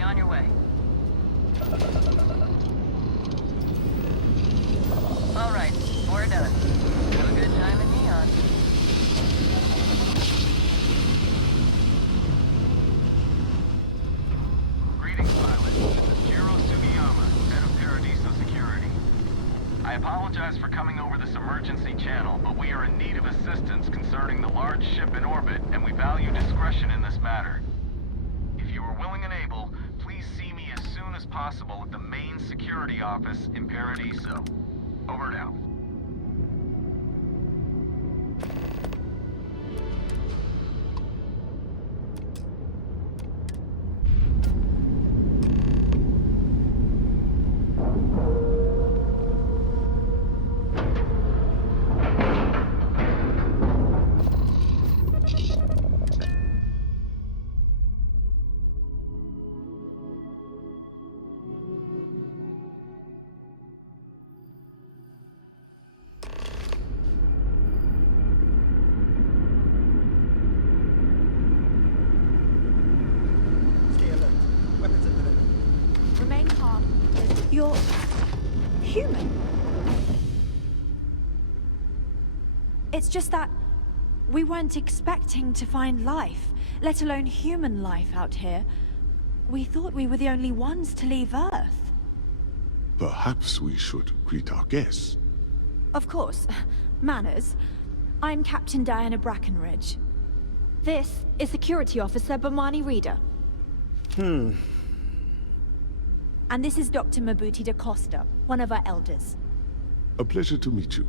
Be on your way. All right, we're done. Have a good time in Neon. Greetings, pilot. This is Jiro Sugiyama, head of Paradiso Security. I apologize for coming over this emergency channel, but we are in need of assistance concerning the large ship in orbit, and we value discretion in this matter. If you are willing and able, please see me as soon as possible at the main security office in Paradiso. Over and out. Remain calm. You're human. It's just that we weren't expecting to find life, let alone human life out here. We thought we were the only ones to leave Earth. Perhaps we should greet our guests. Of course. Manners. I'm Captain Diana Brackenridge. This is Security Officer Bomani Reader. And this is Dr. Mabuti da Costa, one of our elders. A pleasure to meet you.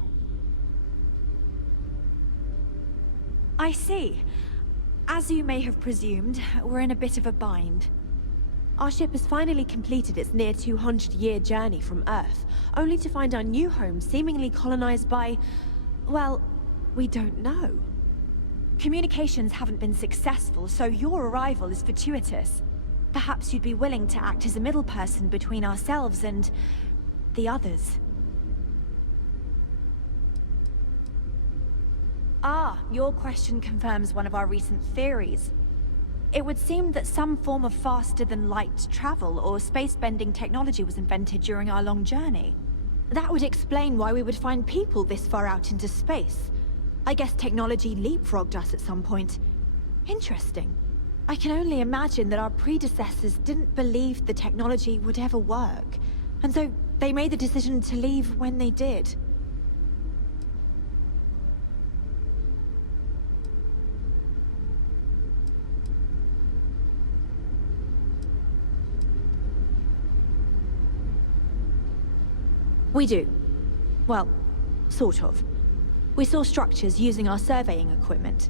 I see. As you may have presumed, we're in a bit of a bind. Our ship has finally completed its near 200-year journey from Earth, only to find our new home seemingly colonized by... well, we don't know. Communications haven't been successful, so your arrival is fortuitous. Perhaps you'd be willing to act as a middle person between ourselves and... the others. Ah, your question confirms one of our recent theories. It would seem that some form of faster-than-light travel or space-bending technology was invented during our long journey. That would explain why we would find people this far out into space. I guess technology leapfrogged us at some point. Interesting. I can only imagine that our predecessors didn't believe the technology would ever work, and so they made the decision to leave when they did. We do. Well, sort of. We saw structures using our surveying equipment.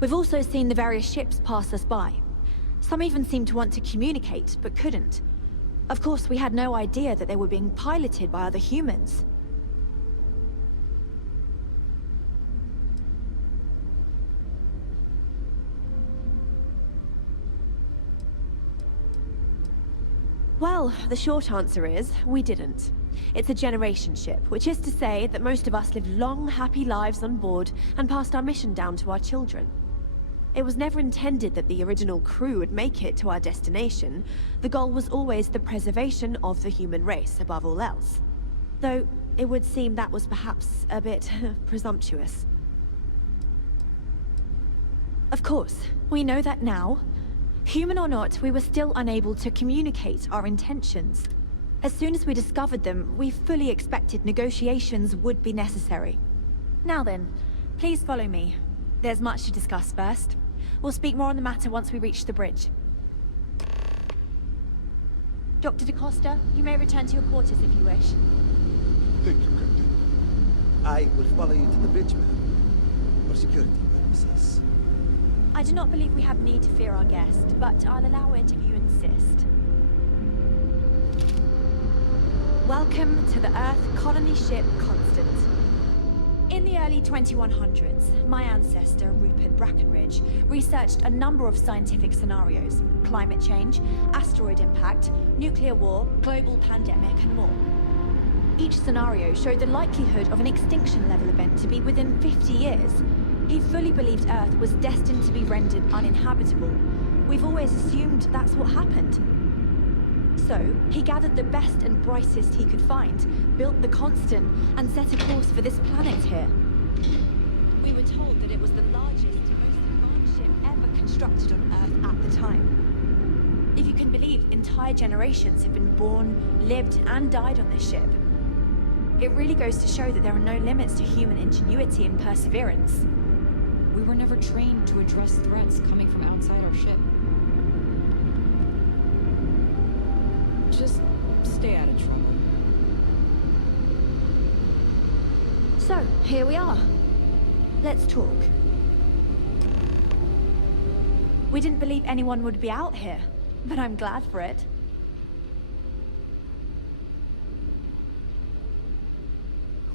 We've also seen the various ships pass us by. Some even seemed to want to communicate, but couldn't. Of course, we had no idea that they were being piloted by other humans. Well, the short answer is, we didn't. It's a generation ship, which is to say that most of us lived long, happy lives on board and passed our mission down to our children. It was never intended that the original crew would make it to our destination. The goal was always the preservation of the human race, above all else. Though, it would seem that was perhaps a bit presumptuous. Of course, we know that now. Human or not, we were still unable to communicate our intentions. As soon as we discovered them, we fully expected negotiations would be necessary. Now then, please follow me. There's much to discuss first. We'll speak more on the matter once we reach the bridge. Dr. da Costa, you may return to your quarters if you wish. Thank you, Captain. I will follow you to the bridge, ma'am, for security purposes. I do not believe we have need to fear our guest, but I'll allow it if you insist. Welcome to the Earth colony ship Constant. In the early 2100s, my ancestor, Rupert Brackenridge, researched a number of scientific scenarios: climate change, asteroid impact, nuclear war, global pandemic, and more. Each scenario showed the likelihood of an extinction-level event to be within 50 years. He fully believed Earth was destined to be rendered uninhabitable. We've always assumed that's what happened. So, he gathered the best and brightest he could find, built the Constant, and set a course for this planet here. We were told that it was the largest, most advanced ship ever constructed on Earth at the time. If you can believe, entire generations have been born, lived, and died on this ship. It really goes to show that there are no limits to human ingenuity and perseverance. We were never trained to address threats coming from outside our ship. Just stay out of trouble. So, here we are. Let's talk. We didn't believe anyone would be out here, but I'm glad for it.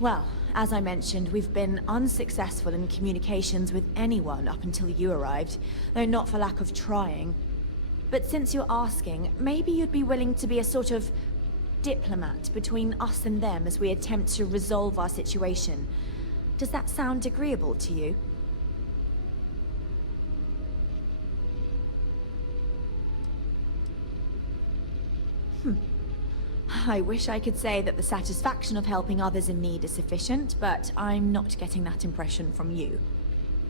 Well, as I mentioned, we've been unsuccessful in communications with anyone up until you arrived, though not for lack of trying. But since you're asking, maybe you'd be willing to be a sort of diplomat between us and them as we attempt to resolve our situation. Does that sound agreeable to you? I wish I could say that the satisfaction of helping others in need is sufficient, but I'm not getting that impression from you.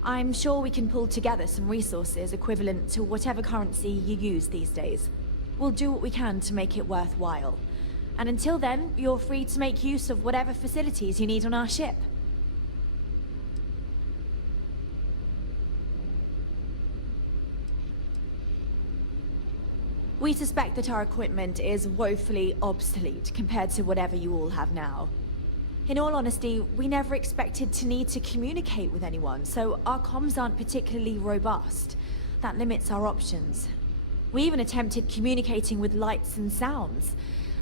I'm sure we can pull together some resources equivalent to whatever currency you use these days. We'll do what we can to make it worthwhile. And until then, you're free to make use of whatever facilities you need on our ship. We suspect that our equipment is woefully obsolete compared to whatever you all have now. In all honesty, we never expected to need to communicate with anyone, so our comms aren't particularly robust. That limits our options. We even attempted communicating with lights and sounds,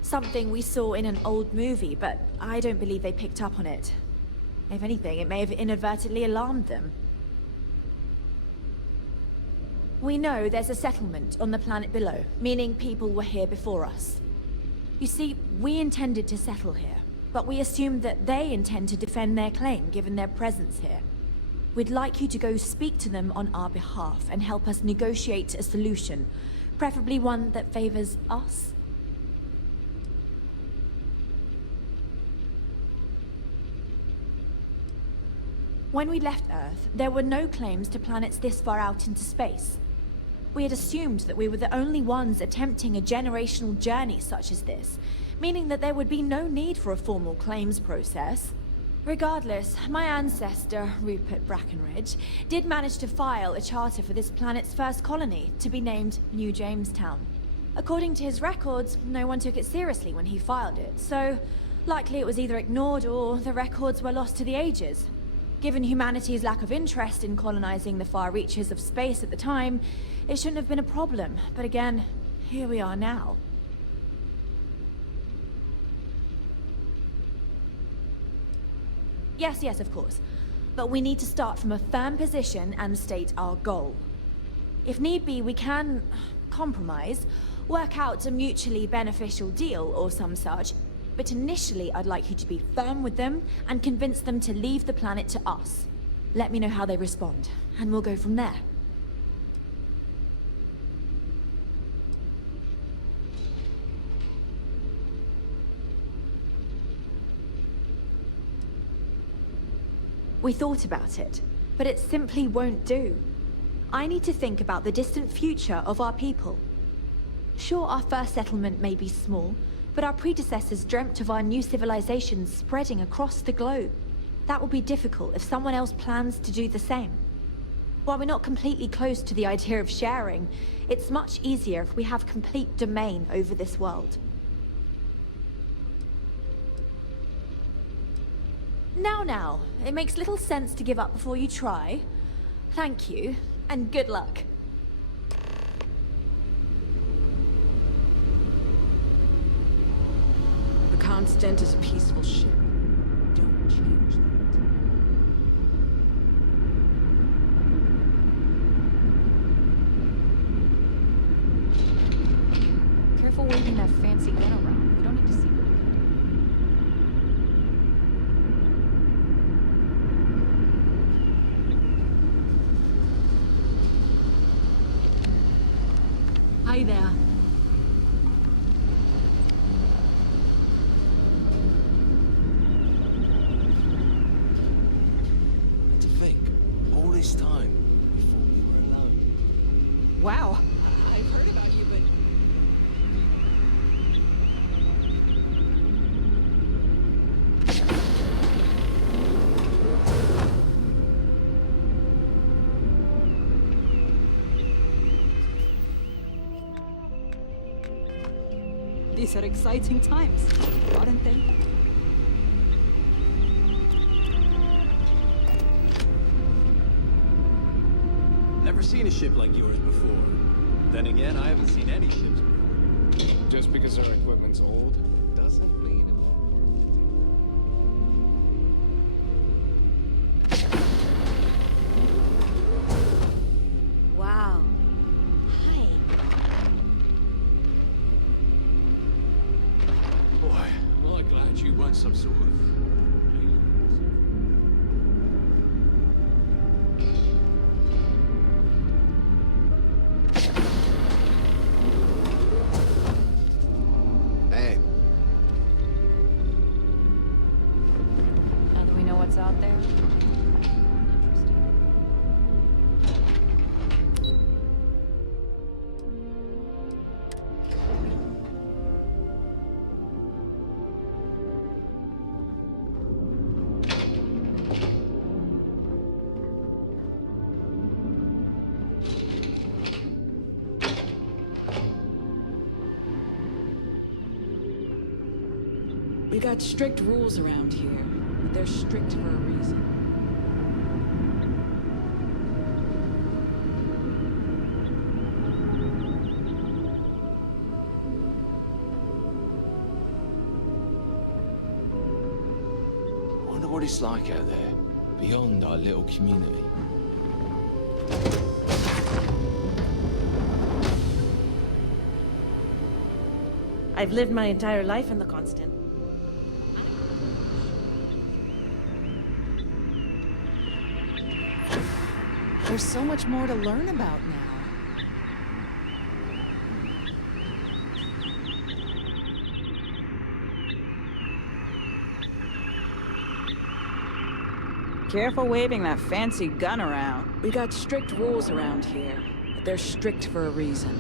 something we saw in an old movie, but I don't believe they picked up on it. If anything, it may have inadvertently alarmed them. We know there's a settlement on the planet below, meaning people were here before us. You see, we intended to settle here, but we assumed that they intend to defend their claim given their presence here. We'd like you to go speak to them on our behalf and help us negotiate a solution, preferably one that favors us. When we left Earth, there were no claims to planets this far out into space. We had assumed that we were the only ones attempting a generational journey such as this, meaning that there would be no need for a formal claims process. Regardless, my ancestor, Rupert Brackenridge, did manage to file a charter for this planet's first colony, to be named New Jamestown. According to his records, no one took it seriously when he filed it, so likely it was either ignored or the records were lost to the ages. Given humanity's lack of interest in colonizing the far reaches of space at the time, it shouldn't have been a problem, but again, here we are now. Yes, of course. But we need to start from a firm position and state our goal. If need be, we can compromise, work out a mutually beneficial deal or some such, but initially I'd like you to be firm with them and convince them to leave the planet to us. Let me know how they respond, and we'll go from there. We thought about it, but it simply won't do. I need to think about the distant future of our people. Sure, our first settlement may be small, but our predecessors dreamt of our new civilization spreading across the globe. That will be difficult if someone else plans to do the same. While we're not completely close to the idea of sharing, it's much easier if we have complete domain over this world. Now, it makes little sense to give up before you try. Thank you, and good luck. The Constant is a peaceful ship. Don't change that. Careful waving that fancy gun around. We don't need to see what Hi there. this time. We thought we were alone. Wow. I've heard about you, but... These are exciting times, aren't they? Never seen a ship like yours before. Then again, I haven't seen any ships before. Just because our equipment's old, doesn't mean it won't work. Wow. Hi. Boy, well, I'm glad you weren't some sort of... Hey, Now that we know what's out there. Interesting. We got strict rules around here, but they're strict for a reason. Wonder what it's like out there, beyond our little community. I've lived my entire life in the Constant. There's so much more to learn about now. Careful waving that fancy gun around. We got strict rules around here, but they're strict for a reason.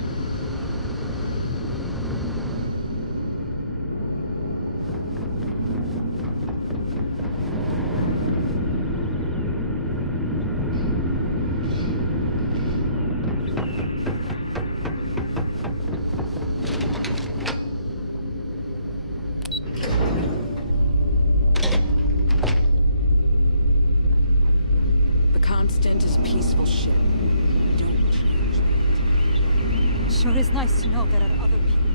Constant is peaceful ship. Don't change that. Sure is nice to know there are other people.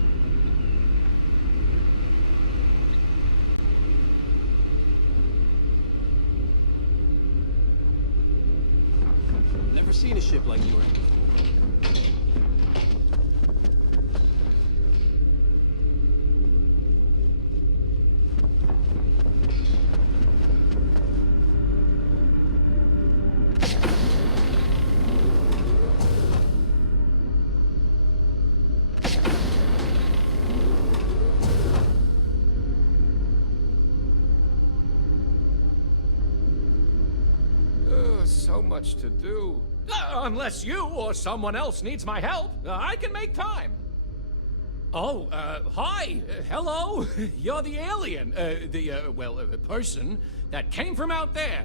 Never seen a ship like yours before. So much to do. Unless you or someone else needs my help, I can make time. Oh, hi. Hello. You're the alien. The person that came from out there.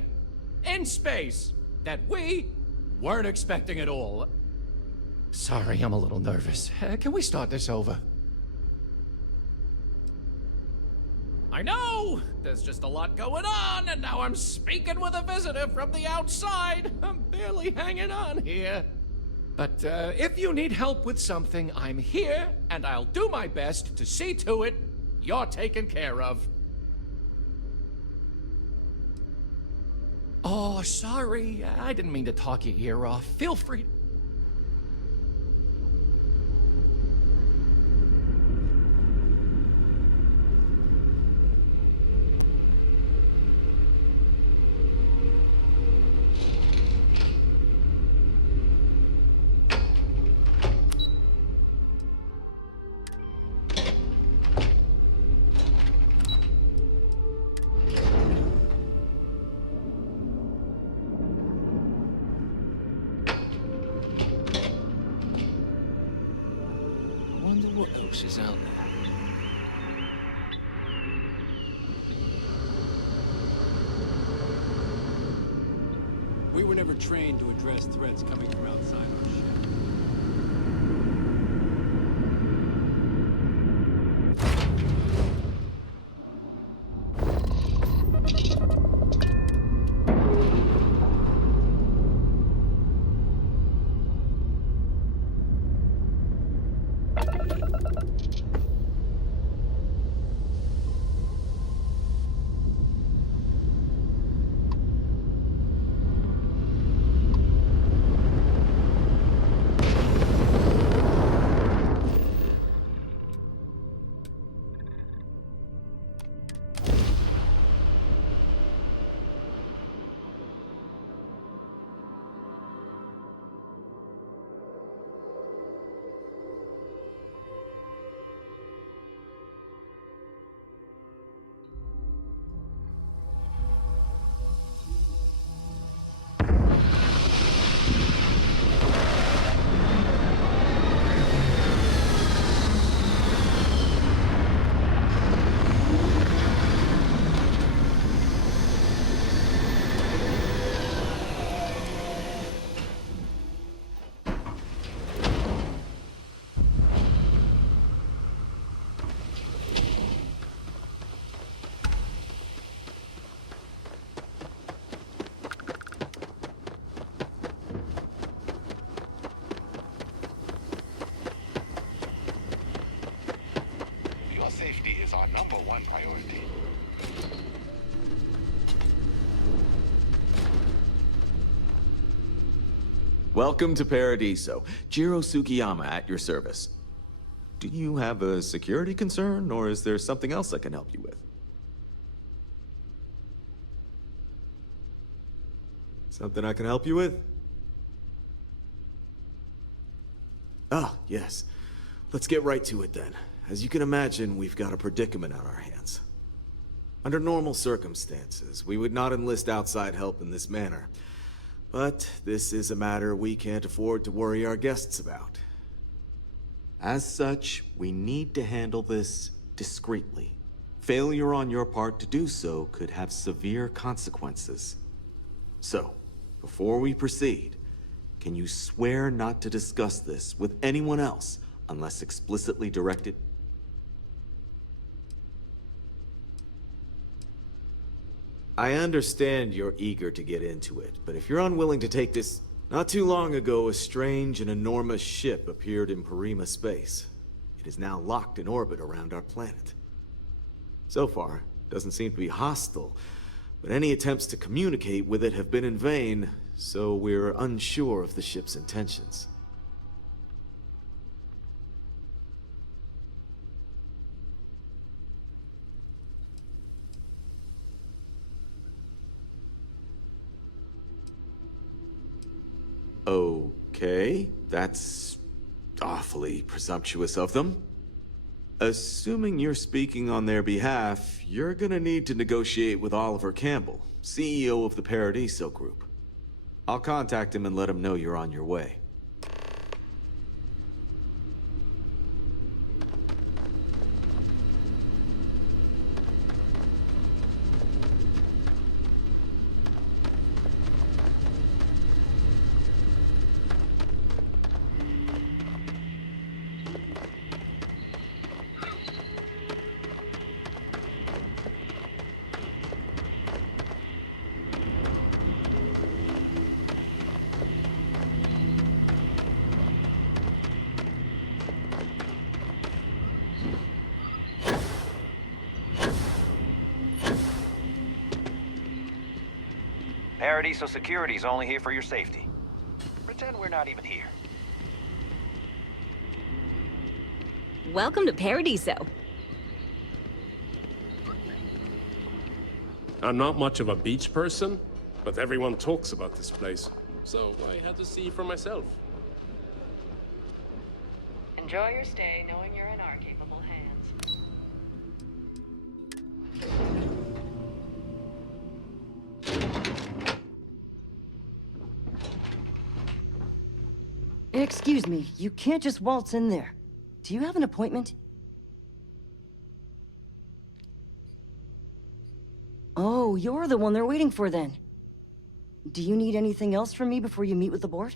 In space. That we weren't expecting at all. Sorry, I'm a little nervous. Can we start this over? I know! There's just a lot going on, and now I'm speaking with a visitor from the outside. I'm barely hanging on here. But if you need help with something, I'm here, and I'll do my best to see to it you're taken care of. Oh, sorry. I didn't mean to talk your ear off. Feel free. what else is out there. We were never trained to address threats coming from outside our ship. Safety is our #1 priority. Welcome to Paradiso. Jiro Sugiyama at your service. Do you have a security concern, or is there something else I can help you with? Something I can help you with? Ah, yes. Let's get right to it then. As you can imagine, we've got a predicament on our hands. Under normal circumstances, we would not enlist outside help in this manner. But this is a matter we can't afford to worry our guests about. As such, we need to handle this discreetly. Failure on your part to do so could have severe consequences. So, before we proceed, can you swear not to discuss this with anyone else unless explicitly directed? I understand you're eager to get into it, but if you're unwilling to take this... Not too long ago, a strange and enormous ship appeared in Parima space. It is now locked in orbit around our planet. So far, it doesn't seem to be hostile, but any attempts to communicate with it have been in vain, so we're unsure of the ship's intentions. Okay, that's awfully presumptuous of them. Assuming you're speaking on their behalf, you're gonna need to negotiate with Oliver Campbell, CEO of the Paradiso Group. I'll contact him and let him know you're on your way. Paradiso Security's only here for your safety. Pretend we're not even here. Welcome to Paradiso. I'm not much of a beach person, but everyone talks about this place, so I had to see for myself. Enjoy your stay knowing you're in our capable hands. Excuse me, you can't just waltz in there. Do you have an appointment? Oh, you're the one they're waiting for then. Do you need anything else from me before you meet with the board?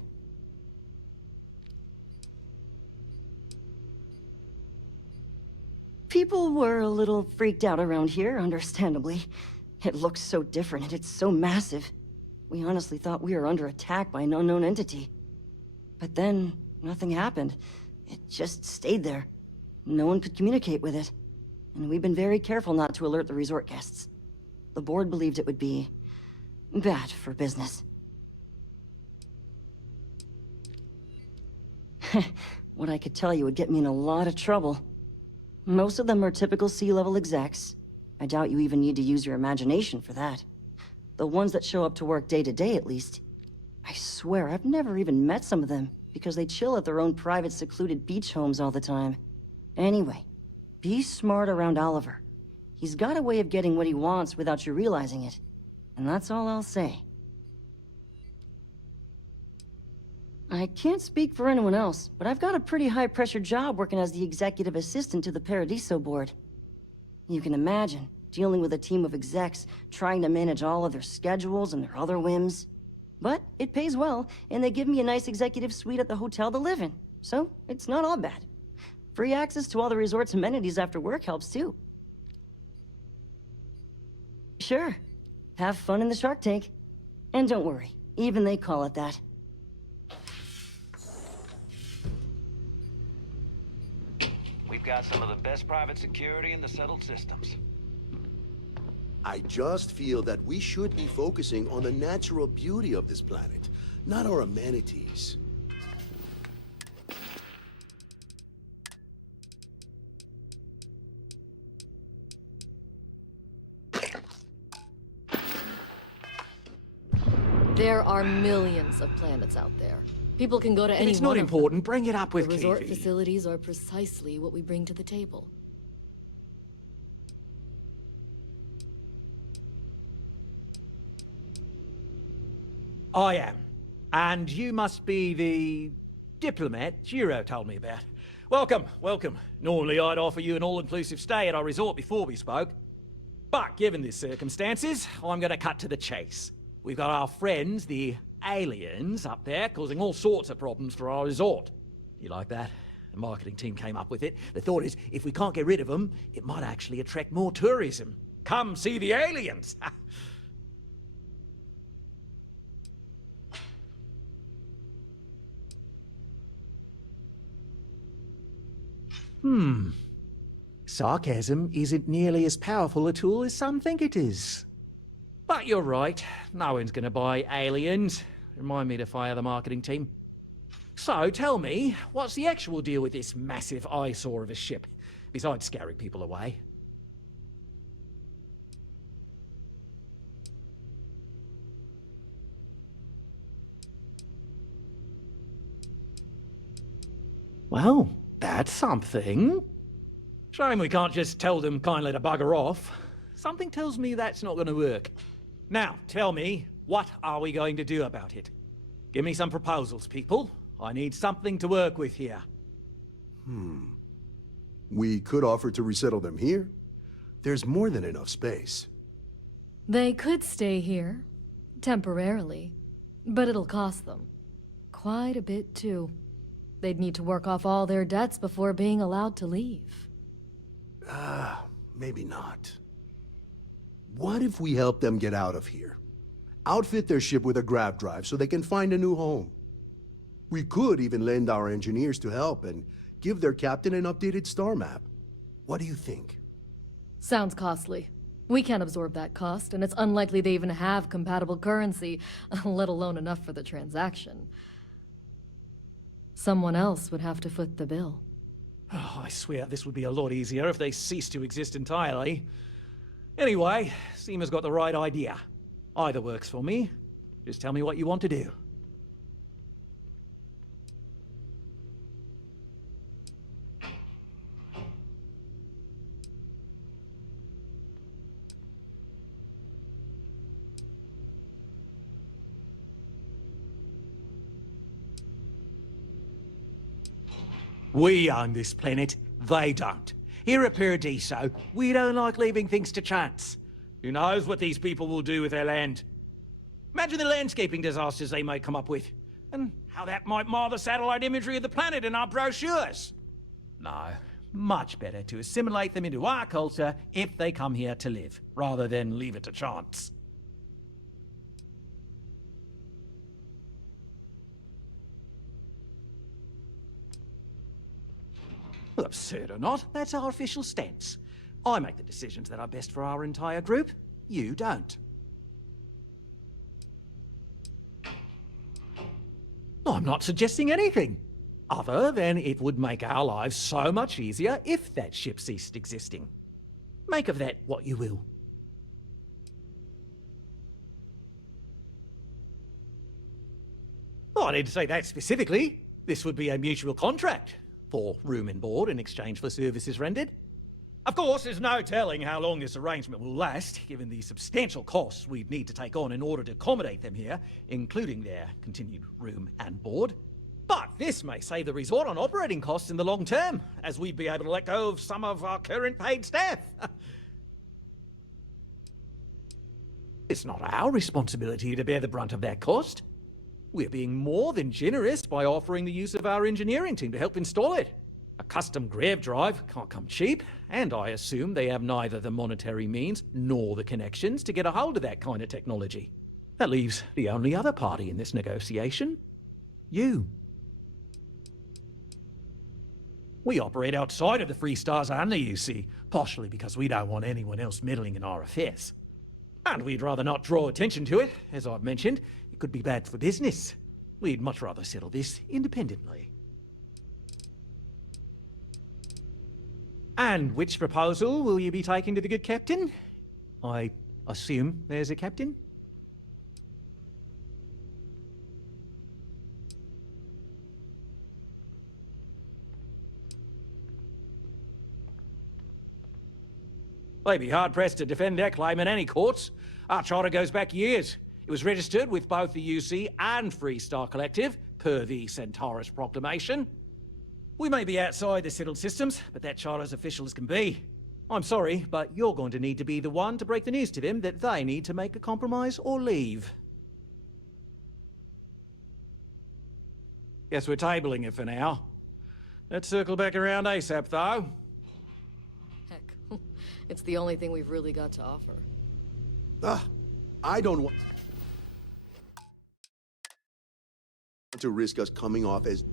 People were a little freaked out around here, understandably. It looks so different and it's so massive. We honestly thought we were under attack by an unknown entity. But then, nothing happened. It just stayed there. No one could communicate with it. And we've been very careful not to alert the resort guests. The board believed it would be bad for business. What I could tell you would get me in a lot of trouble. Most of them are typical C-level execs. I doubt you even need to use your imagination for that. The ones that show up to work day to day, at least. I swear, I've never even met some of them, because they chill at their own private secluded beach homes all the time. Anyway, be smart around Oliver. He's got a way of getting what he wants without you realizing it. And that's all I'll say. I can't speak for anyone else, but I've got a pretty high-pressure job working as the executive assistant to the Paradiso board. You can imagine, dealing with a team of execs, trying to manage all of their schedules and their other whims. But it pays well, and they give me a nice executive suite at the hotel to live in, so it's not all bad. Free access to all the resort's amenities after work helps too. Sure. Have fun in the shark tank. And don't worry, even they call it that. We've got some of the best private security in the settled systems. I just feel that we should be focusing on the natural beauty of this planet, not our amenities. There are millions of planets out there. People can go to any If it's not one important, bring it up with The resort R.G.V. facilities are precisely what we bring to the table. I am. And you must be the diplomat Jiro told me about. Welcome, welcome. Normally I'd offer you an all-inclusive stay at our resort before we spoke. But given the circumstances, I'm gonna cut to the chase. We've got our friends, the aliens, up there, causing all sorts of problems for our resort. You like that? The marketing team came up with it. The thought is, if we can't get rid of them, it might actually attract more tourism. Come see the aliens! Sarcasm isn't nearly as powerful a tool as some think it is. But you're right, no one's gonna buy aliens. Remind me to fire the marketing team. So, tell me, what's the actual deal with this massive eyesore of a ship, besides scaring people away? Well, that's something. Shame we can't just tell them kindly to bugger off. Something tells me that's not going to work. Now, tell me, what are we going to do about it? Give me some proposals, people. I need something to work with here. We could offer to resettle them here. There's more than enough space. They could stay here, temporarily, but it'll cost them. Quite a bit, too. They'd need to work off all their debts before being allowed to leave. Maybe not. What if we help them get out of here? Outfit their ship with a grav drive so they can find a new home. We could even lend our engineers to help and give their captain an updated star map. What do you think? Sounds costly. We can't absorb that cost, and it's unlikely they even have compatible currency, let alone enough for the transaction. Someone else would have to foot the bill. Oh, I swear this would be a lot easier if they ceased to exist entirely. Anyway, Seema's got the right idea. Either works for me. Just tell me what you want to do. We own this planet, they don't. Here at Paradiso, we don't like leaving things to chance. Who knows what these people will do with their land? Imagine the landscaping disasters they might come up with, and how that might mar the satellite imagery of the planet in our brochures. No, much better to assimilate them into our culture if they come here to live, rather than leave it to chance. Well, absurd or not, that's our official stance. I make the decisions that are best for our entire group. You don't. I'm not suggesting anything, other than it would make our lives so much easier if that ship ceased existing. Make of that what you will. Oh, I didn't say that specifically. This would be a mutual contract for room and board in exchange for services rendered. Of course, there's no telling how long this arrangement will last, given the substantial costs we'd need to take on in order to accommodate them here, including their continued room and board. But this may save the resort on operating costs in the long term, as we'd be able to let go of some of our current paid staff. It's not our responsibility to bear the brunt of that cost. We're being more than generous by offering the use of our engineering team to help install it. A custom grav drive can't come cheap, and I assume they have neither the monetary means nor the connections to get a hold of that kind of technology. That leaves the only other party in this negotiation. You. We operate outside of the Free Stars only, you see, partially because we don't want anyone else meddling in our affairs. And we'd rather not draw attention to it, as I've mentioned. It could be bad for business. We'd much rather settle this independently. And which proposal will you be taking to the good captain? I assume there's a captain? They'd be hard-pressed to defend their claim in any courts. Our charter goes back years. It was registered with both the UC and Free Star Collective, per the Centaurus Proclamation. We may be outside the settled systems, but that charter's official as can be. I'm sorry, but you're going to need to be the one to break the news to them that they need to make a compromise or leave. Guess we're tabling it for now. Let's circle back around ASAP, though. Heck, it's the only thing we've really got to offer. I don't want to risk us coming off as